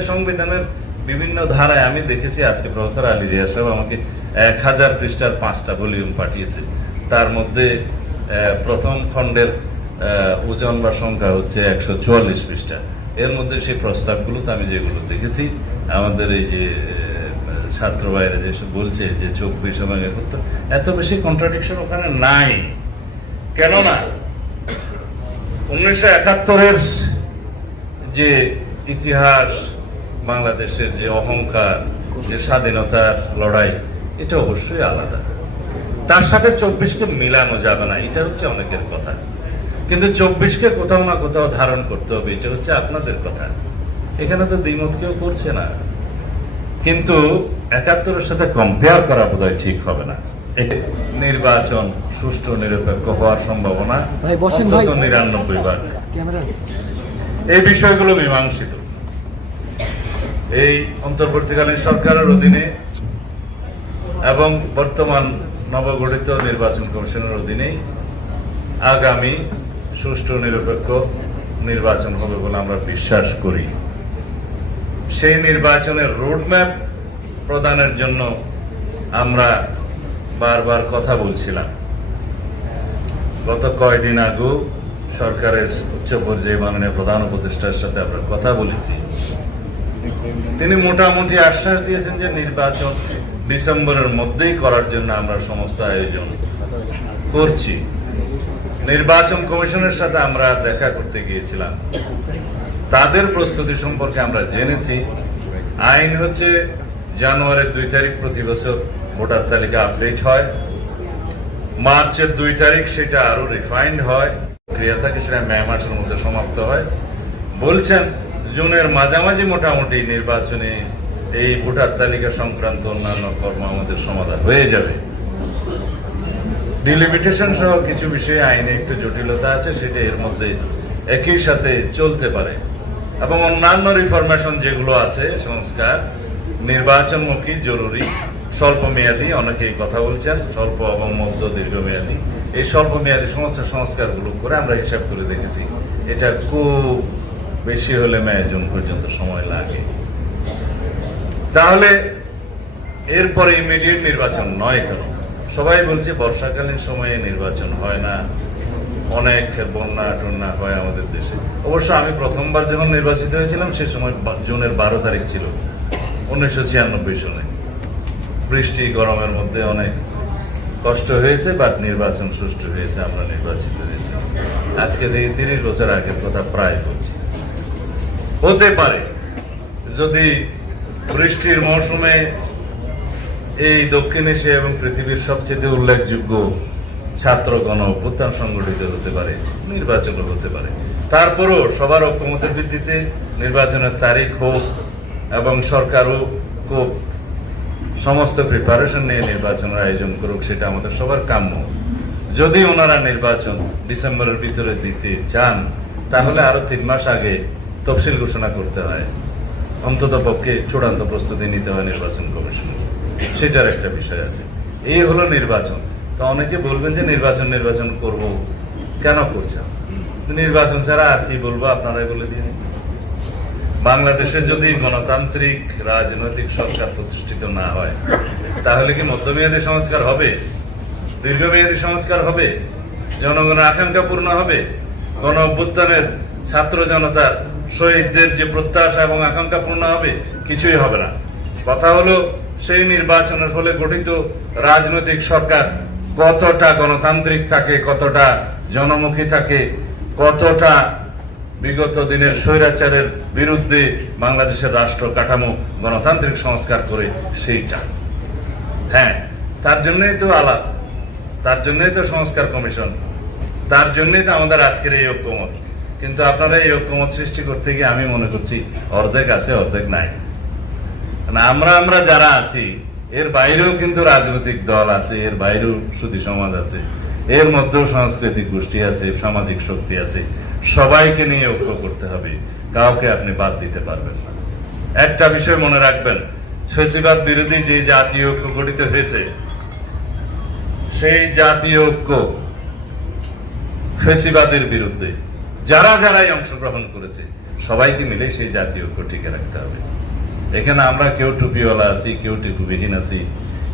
সংবিধানের বিভিন্ন ধারায় আমি দেখেছি আজকে প্রফেসর আলী রিয়া সাহেব আমাকে এক হাজার পৃষ্ঠার পাঁচটা ভলিউম পাঠিয়েছে। তার মধ্যে প্রথম খণ্ডের ওজন বা সংখ্যা হচ্ছে একশো চুয়াল্লিশ পৃষ্ঠা। এর মধ্যে সেই প্রস্তাবগুলোতে আমি যেগুলো দেখেছি, আমাদের এই যে ছাত্র বাইরে যেসব বলছে যে চব্বিশ এবং একাত্তর, এত বেশি কন্ট্রাডিকশন ওখানে নাই। কেননা, উনিশশো একাত্তরের যে ইতিহাস বাংলাদেশের যে অহংকার যে স্বাধীনতার লড়াই এটা অবশ্যই আলাদা। তার সাথে চব্বিশকে মিলানো যাবে না এটা হচ্ছে অনেকের কথা। কিন্তু চব্বিশকে কোথাও না কোথাও ধারণ করতে হবে এটা হচ্ছে আপনাদের কথা। এখানে তো দ্বিমত কেউ করছে না। কিন্তু একাত্তরের সাথে কম্পেয়ার করা বোধহয় ঠিক হবে না। নির্বাচন সুষ্ঠু নিরপেক্ষ হওয়ার সম্ভাবনা নিরানব্বই ভাগ এই বিষয়গুলো মীমাংসিত। এই অন্তর্বর্তীকালীন সরকারের অধীনে এবং বর্তমান নবগঠিত নির্বাচন কমিশনের অধীনেই আগামী সুষ্ঠু, নিরপেক্ষ নির্বাচন হবে বলে আমরা বিশ্বাস করি। সেই নির্বাচনের রোডম্যাপ প্রদানের জন্য আমরা বারবার কথা বলছিলাম। গত কয়দিন আগেও সরকারের উচ্চ পর্যায়ে মাননীয় প্রধান উপদেষ্টার সাথে আমরা কথা বলেছি। তিনি মোটামুটি আশ্বাস দিয়েছেন যে নির্বাচন ডিসেম্বরের মধ্যেই করার জন্য আমরা সমস্ত আয়োজন করছি। নির্বাচন কমিশনের সাথে আমরা দেখা করতে গিয়েছিলাম। তাদের প্রস্তুতি সম্পর্কে আমরা জেনেছি। আইন হচ্ছে জানুয়ারির দুই তারিখ প্রতি বছর ভোটার তালিকা আপডেট হয়। মার্চের দুই তারিখ সেটা আরও রিফাইন্ড হয়। ক্রিয়া থাকে, সেটা মে মাসের মধ্যে সমাপ্ত হয়। বলছেন জুনের মাঝামাঝি মোটামুটি নির্বাচনে এই ভোটার তালিকা সংক্রান্ত অন্যান্য কর্ম আমাদের সমাধান হয়ে যাবে। ডিলিমিটেশন সহ কিছু বিষয়ে আইনে একটু জটিলতা আছে, সেটা এর মধ্যে একই সাথে চলতে পারে। এবং অন্যান্য রিফরমেশন যেগুলো আছে, সংস্কার, নির্বাচনমুখী, জরুরি, স্বল্প মেয়াদী, অনেকেই কথা বলছেন, স্বল্প এবং মধ্য দীর্ঘমেয়াদী। এই স্বল্প মেয়াদী সমস্ত সংস্কারগুলো করে আমরা হিসাব করে দেখেছি। এটা খুব বেশি হলে মে পর্যন্ত সময় লাগে। তাহলে এরপরে ইমিডিয়েট নির্বাচন নয় কেন? সবাই বলছে বর্ষাকালীন সময়ে নির্বাচন হয় না। অনেক বন্যা টন্যা হয় আমাদের দেশে। অবশ্য আমি প্রথমবার যখন নির্বাচিত হয়েছিলাম, সে সময় জুনের বারো তারিখ ছিল, উনিশশো ছিয়ানব্বই সালে। বৃষ্টি, গরমের মধ্যে অনেক কষ্ট হয়েছে বাট নির্বাচন সুষ্ঠু হয়েছে, আমরা নির্বাচিত হয়েছি। আজকে দেখি তিরিশ বছর আগের কথা প্রায় বলছি। হতে পারে। যদি বৃষ্টির মৌসুমে এই দক্ষিণ এশিয়া এবং পৃথিবীর সবচেয়ে উল্লেখযোগ্য ছাত্র গণ অভ্যুত্থান সংগঠিত হতে পারে নির্বাচন হতে পারে। তারপরও সবার ঐক্যমতের ভিত্তিতে নির্বাচনের তারিখ হোক এবং সরকারও খুব সমস্ত প্রিপারেশন নিয়ে নির্বাচনের আয়োজন করুক, সেটা আমাদের সবার কাম্য। যদি ওনারা নির্বাচন ডিসেম্বরের ভিতরে দিতে চান, তাহলে আরও তিন মাস আগে তফসিল ঘোষণা করতে হয়। অন্তত পক্ষে চূড়ান্ত প্রস্তুতি নিতে হয় নির্বাচন কমিশন। সেটার একটা বিষয় আছে। এই হলো নির্বাচন। তো অনেকে বলবেন যে নির্বাচন নির্বাচন করব কেন করছেন নির্বাচন ছাড়া আর কি বলব? আপনারাই বলে দিন। বাংলাদেশে যদি গণতান্ত্রিক, রাজনৈতিক সরকার প্রতিষ্ঠিত না হয়, তাহলে কি মধ্যমেয়াদী সংস্কার হবে? দীর্ঘমেয়াদী সংস্কার হবে? জনগণের আকাঙ্ক্ষা পূর্ণ হবে? গণ অভ্যুত্থানের ছাত্র জনতার শহীদদের যে প্রত্যাশা এবং আকাঙ্ক্ষা পূর্ণ হবে, কিছুই হবে না। কথা হলো, সেই নির্বাচনের ফলে গঠিত রাজনৈতিক সরকার কতটা গণতান্ত্রিক থাকে, কতটা জনমুখী থাকে, কতটা বিগত দিনের স্বৈরাচারের বিরুদ্ধে বাংলাদেশের রাষ্ট্র কাঠামো গণতান্ত্রিক সংস্কার করে সেইটা। হ্যাঁ তার জন্যই তো আলাপ, তার জন্যই তো সংস্কার কমিশন, তার জন্যই তো আমাদের আজকের এই ঐক্যমত। কিন্তু আপনারা এই ঐক্যমত সৃষ্টি করতে গিয়ে আমি মনে করছি অর্ধেক আছে, অর্ধেক নাই। আমরা আমরা যারা আছি, এর বাইরেও কিন্তু রাজনৈতিক দল আছে, এর বাইরেও সুধী সমাজ আছে, এর মধ্যেও সাংস্কৃতিক গোষ্ঠী আছে, সামাজিক শক্তি আছে। সবাইকে নিয়ে ঐক্য করতে হবে, কাউকে আপনি বাদ দিতে পারবেন না। একটা বিষয় মনে রাখবেন, ফেসিবাদ বিরোধী যে জাতীয় ঐক্য গঠিত হয়েছে, সেই জাতীয় ঐক্য ফেসিবাদের বিরুদ্ধে যারা যারাই অংশগ্রহণ করেছে, সবাইকে মিলে সেই জাতীয় ঐক্য টিকে রাখতে হবে। এখানে আমরা কেউ টুপিওয়ালা আছি, কেউ টুপিবিহীন আছি,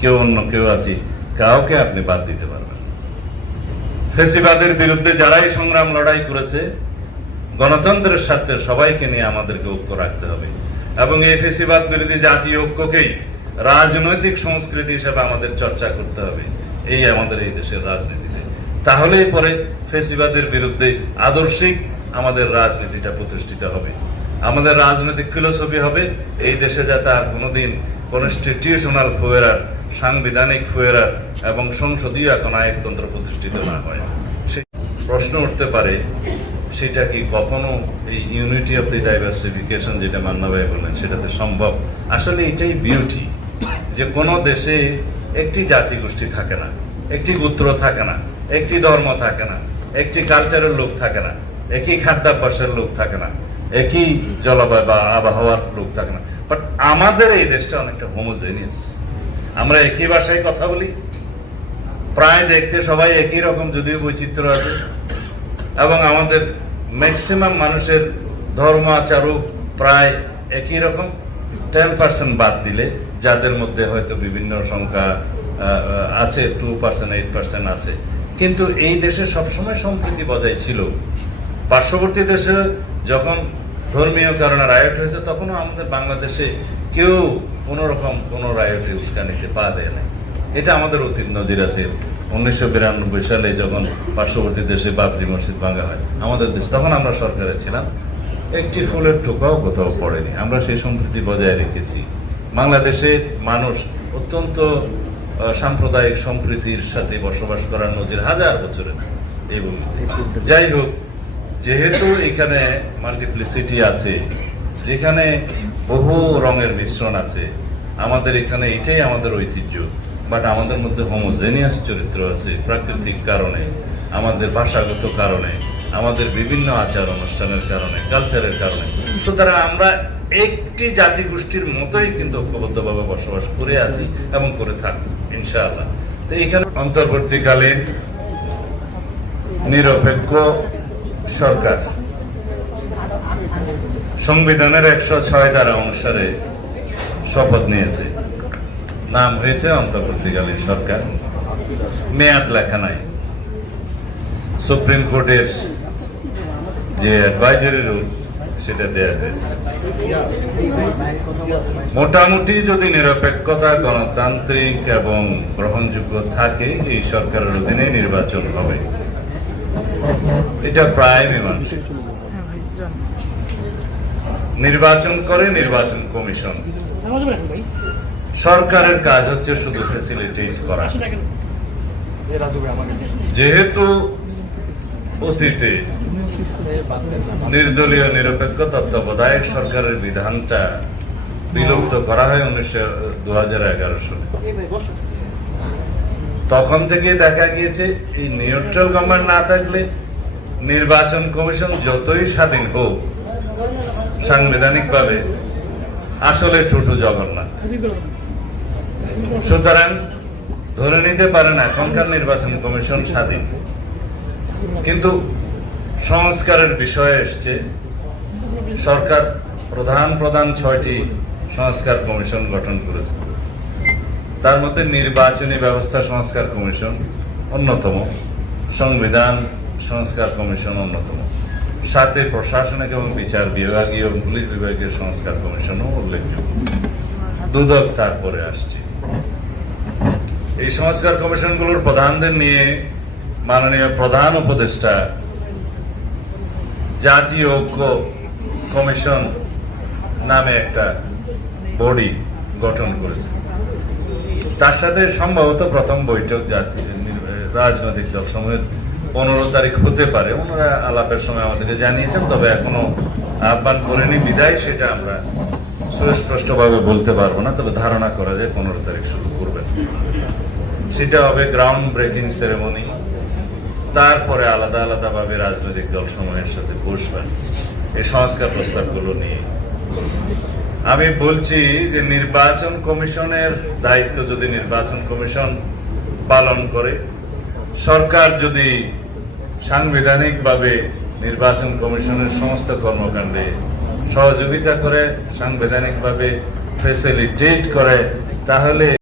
কেউ অন্য কেউ আছি, কাউকে আপনি বাদ দিতে পারবেন ফেসিবাদের বিরুদ্ধে যারাই সংগ্রাম লড়াই করেছে, গণতন্ত্রের স্বার্থে সবাইকে নিয়ে আমাদেরকে ঐক্য রাখতে হবে। এবং এই ফেসিবাদ বিরোধী জাতীয় ঐক্যকেই রাজনৈতিক সংস্কৃতি হিসেবে আমাদের চর্চা করতে হবে। এই আমাদের এই দেশের রাজনীতিতে। তাহলেই পরে ফেসিবাদের বিরুদ্ধে আদর্শিক আমাদের রাজনীতিটা প্রতিষ্ঠিত হবে। আমাদের রাজনৈতিক ফিলোসফি হবে, এই দেশে যাতে আর কোনোদিন কনস্টিটিউশনাল ফুয়েরার সাংবিধানিক ফুয়েরার এবং সংসদীয় এখন আয়কতন্ত্র প্রতিষ্ঠিত না হয়। সে প্রশ্ন উঠতে পারে, সেটা কি কখনো এই ইউনিটি অফ দি ডাইভার্সিফিকেশন যেটা মান্না ভাই বললেন, সেটাতে সম্ভব? আসলে এটাই বিউটি যে কোনো দেশে একটি জাতিগোষ্ঠী থাকে না, একটি গোত্র থাকে না। একটি ধর্ম থাকে না, একটি কালচারের লোক থাকে না, একই খাদ্যাভ্যাসের লোক থাকে না, একই জলবায়ু বা আবহাওয়ার লোক থাকে না। বাট আমাদের এই দেশটা অনেকটা হোমোজেনিয়াস আমরা একই ভাষায় কথা বলি, প্রায় দেখতে সবাই একই রকম, যদিও বৈচিত্র্য আছে। এবং আমাদের ম্যাক্সিমাম মানুষের ধর্ম আচারও প্রায় একই রকম। টেন পার্সেন্ট বাদ দিলে যাদের মধ্যে হয়তো বিভিন্ন সংখ্যা আছে টু পার্সেন্ট এইট পার্সেন্ট আছে কিন্তু এই দেশে সবসময় সম্প্রীতি বজায় ছিল। পার্শ্ববর্তী দেশে যখন ধর্মীয় কারণে রায়ট হয়েছে, তখনও আমাদের বাংলাদেশে কেউ কোনো রকম কোনো রায়টে উস্কানিতে পা দেয় না এটা আমাদের অতীত নজির আছে। উনিশশো বিরানব্বই সালে যখন পার্শ্ববর্তী দেশে বাবরি মসজিদ ভাঙা হয় আমাদের দেশ, তখন আমরা সরকারে ছিলাম। একটি ফুলের টোকাও কোথাও পড়েনি। আমরা সেই সম্প্রীতি বজায় রেখেছি। বাংলাদেশের মানুষ অত্যন্ত সাম্প্রদায়িক সম্প্রীতির সাথে বসবাস করার নজির হাজার বছরের এই যাই হোক, যেহেতু এখানে মাল্টিপ্লিসিটি আছে, যেখানে বহু রঙের মিশ্রণ আছে, আমাদের এখানে এটাই আমাদের ঐতিহ্য। বাট আমাদের মধ্যে হোমোজেনিয়াস চরিত্র আছে প্রাকৃতিক কারণে, আমাদের ভাষাগত কারণে। আমাদের বিভিন্ন আচার অনুষ্ঠানের কারণে কালচারের কারণে। সুতরাং আমরা একটি জাতিগোষ্ঠীর মতোই কিন্তু ঐক্যবদ্ধভাবে বসবাস করে আছি এবং করে থাকব, ইনশাআল্লাহ। তো এখানে অন্তর্বর্তীকালীন নিরপেক্ষ সরকার সংবিধানের একশো ছয় ধারা অনুসারে শপথ নিয়েছে। নাম হয়েছে অন্তর্বর্তীকালীন সরকার। মেয়াদ লেখা নাই। সুপ্রিম কোর্টের যে অ্যাডভাইজারি রুল সেটা দেয়া হয়েছে। মোটামুটি যদি নিরপেক্ষতা, গণতান্ত্রিক এবং গ্রহণযোগ্য থাকে, এই সরকারের অধীনে নির্বাচন হবে। এটা প্রায় মীমাংসিত নির্বাচন করে নির্বাচন কমিশন। সরকারের কাজ হচ্ছে শুধু ফেসিলিটেট করা। যেহেতু অতীতে নির্দলীয় নিরপেক্ষ তত্ত্বাবধায়ক সরকারের বিধানটা বিলুপ্ত করা হয় উনিশশো দু হাজার সালে। তখন থেকে দেখা গিয়েছে, এই নিউট্রাল গভর্নমেন্ট না থাকলে নির্বাচন কমিশন যতই স্বাধীন হোক সাংবিধানিক ভাবে আসলে টোটো জগন্নাথ। সুতরাং ধরে নিতে পারেন এখনকার নির্বাচন কমিশন স্বাধীন। কিন্তু সংস্কারের বিষয়ে এসছে। সরকার প্রধান প্রধান ছয়টি সংস্কার কমিশন গঠন করেছে। তার মধ্যে নির্বাচনী ব্যবস্থা সংস্কার কমিশন অন্যতম, সংবিধান সংস্কার কমিশন অন্যতম। সাথে প্রশাসনিক এবং বিচার বিভাগীয় এবং পুলিশ বিভাগীয় সংস্কার কমিশনও উল্লেখযোগ্য। দুদক তারপরে আসছে। এই সংস্কার কমিশনগুলোর প্রধানদের নিয়ে মাননীয় প্রধান উপদেষ্টা জাতীয় ঐক্য কমিশন নামে একটা বডি গঠন করেছে। তার সাথে সম্ভবত প্রথম বৈঠক রাজনৈতিক দল সমূহের পনেরো তারিখ হতে পারে। ওনারা আলাপের সময় আমাদেরকে জানিয়েছেন, তবে এখনও আহ্বান করেনি বিদায়, সেটা আমরা সুস্পষ্টভাবে বলতে পারব না, তবে ধারণা করা যায় পনেরো তারিখ শুরু করবেন। সেটা হবে গ্রাউন্ড ব্রেকিং সেরেমনি তারপরে আলাদা আলাদা ভাবে রাজনৈতিক দল সমূহের সাথে বসবেন এই সংস্কার প্রস্তাবগুলো নিয়ে আমি বলছি যে নির্বাচন কমিশনের দায়িত্ব যদি নির্বাচন কমিশন পালন করে, সরকার যদি সাংবিধানিকভাবে নির্বাচন কমিশনের সমস্ত কর্মকাণ্ডে সহযোগিতা করে, সাংবিধানিকভাবে ফেসিলিটেট করে, তাহলে